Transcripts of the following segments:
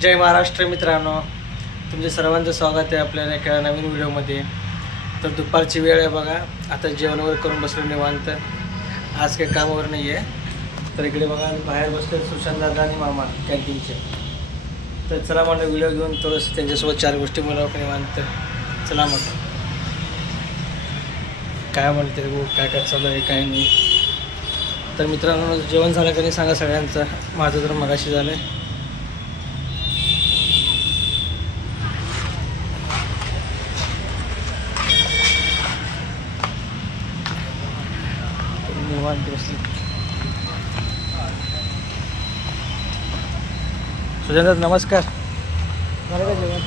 जय महाराष्ट्र मित्रांनो, तुमचे सर्वांचं स्वागत आहे आपल्या एका नवीन व्हिडिओमध्ये। तर दुपारची वेळ आहे बघा, आता जेवण वगैरे करून बसलो निवांत। आज काही काम वगैरे नाही आहे। तर इकडे बघा बाहेर बसले सुशांत दादा आणि मामा कॅन्टीनचे। तर चला मला व्हिडिओ घेऊन थोडंसं त्यांच्यासोबत चार गोष्टी बोलावं निवांत। चला मग काय म्हणते काय काय चालू आहे काय नाही। तर मित्रांनो जेवण झालं का नाही सांगा सगळ्यांचं। माझं तर मगाशी झालं आहे। सुजन नमस्कार, झालं का जेवण?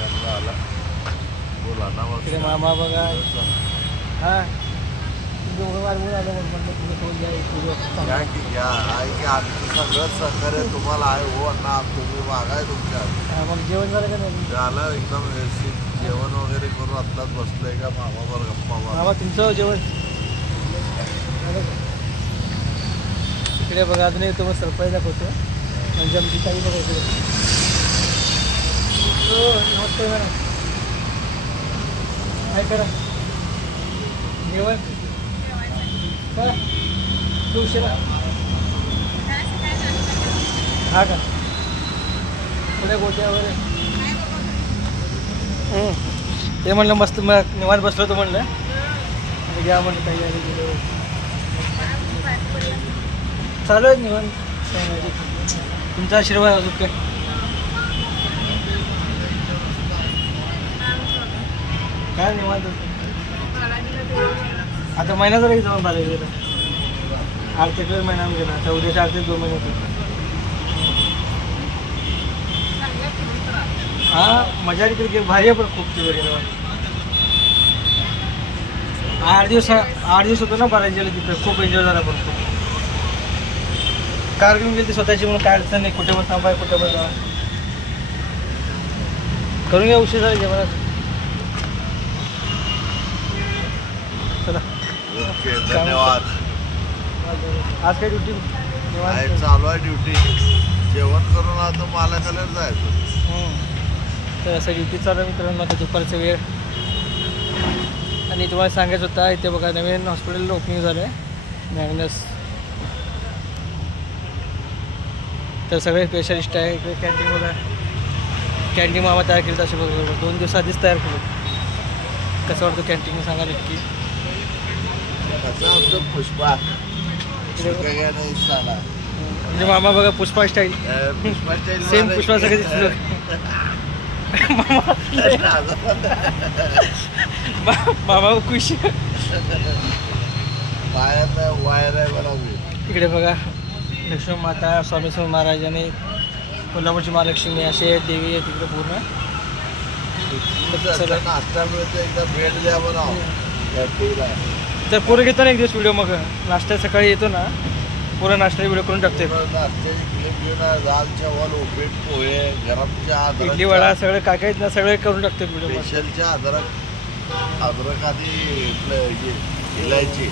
इकडे मामा बघा, हां सगळं सहकार्य तुम्हाला आहे हो अण्णा, तुम्ही मागाय तुमच्या। मग जेवण झालं का नाही? झालं एकदम व्यवस्थित जेवण वगैरे करून आत्ताच बसलोय का मामावर गप्पा मार। मामा तुमचं जेवण इकडे बघा, अजूनही तुम्हाला सरप्राईज दाखवतो म्हणजे आमची काही बघायचं। हो नमस्कार मॅडम, काय करा जेवण का तू उशिरा हा का पुढे गोट्या वगैरे ते म्हणलं मस्त मग निवांत बसलो होतो म्हणलं घ्या म्हणलं काही चालू आहे निवांत। तुमचा आशीर्वाद अजून काय? काय निवांत आता महिना जरी जाऊन झाला गेला, 8 महिना गेला आता, उद्याच्या 2 महिने होते। हा मजा तिकडे भारी आहे पण खूप वेळ 8 दिवस होतो ना बाराजीला, तिथं खूप एन्जॉय झाला पण खूप। कार घेऊन गेली ती स्वतःची म्हणून काय अडचण नाही, कुठे पण थांबाय कुठे पण जा करून घ्या। उशीर झाला जेवणात। चला ओके धन्यवाद। आज काय ड्युटी चालू आहे ड्युटी, जेवण करून आता मालकाला जायचं। तर असं ड्युटी चालू आहे मित्रांनो आता दुपारचा वेळ। आणि तुम्हाला सांगायचं होता इथे बघा नवीन हॉस्पिटल ओपनिंग झालं आहे मॅग्नस। तर सगळे स्पेशलिस्ट आहे इकडे। कॅन्टीन बघा, कॅन्टीन मामा तयार केलं असे बघा, 2 दिवस आधीच तयार केलं। कसं वाटतं कॅन्टीन सांगा नक्की। पुष्पा म्हणजे मामा बघा पुष्पा स्टाईल, सेम पुष्पा सगळे दिसलो मामा खुश। वायर आहे बघा इकडे बघा लक्ष्मी माता, स्वामी स्वामी महाराज आणि कोल्हापूरची महालक्ष्मी असे देवी आहे तिकडे पूर्ण। नाश्ता मिळतो, एकदा भेट द्या बघा। तर पूर्ण घेतो ना एक दिवस व्हिडिओ, मग नाश्ता सकाळी येतो ना पूर्ण नाश्ता व्हिडिओ करून टाकते। उपीट पोहे गरम चहा इडली वडा सगळं काय काय ना सगळे करून टाकते व्हिडिओ। स्पेशलच्या अद्रक आधी इलायची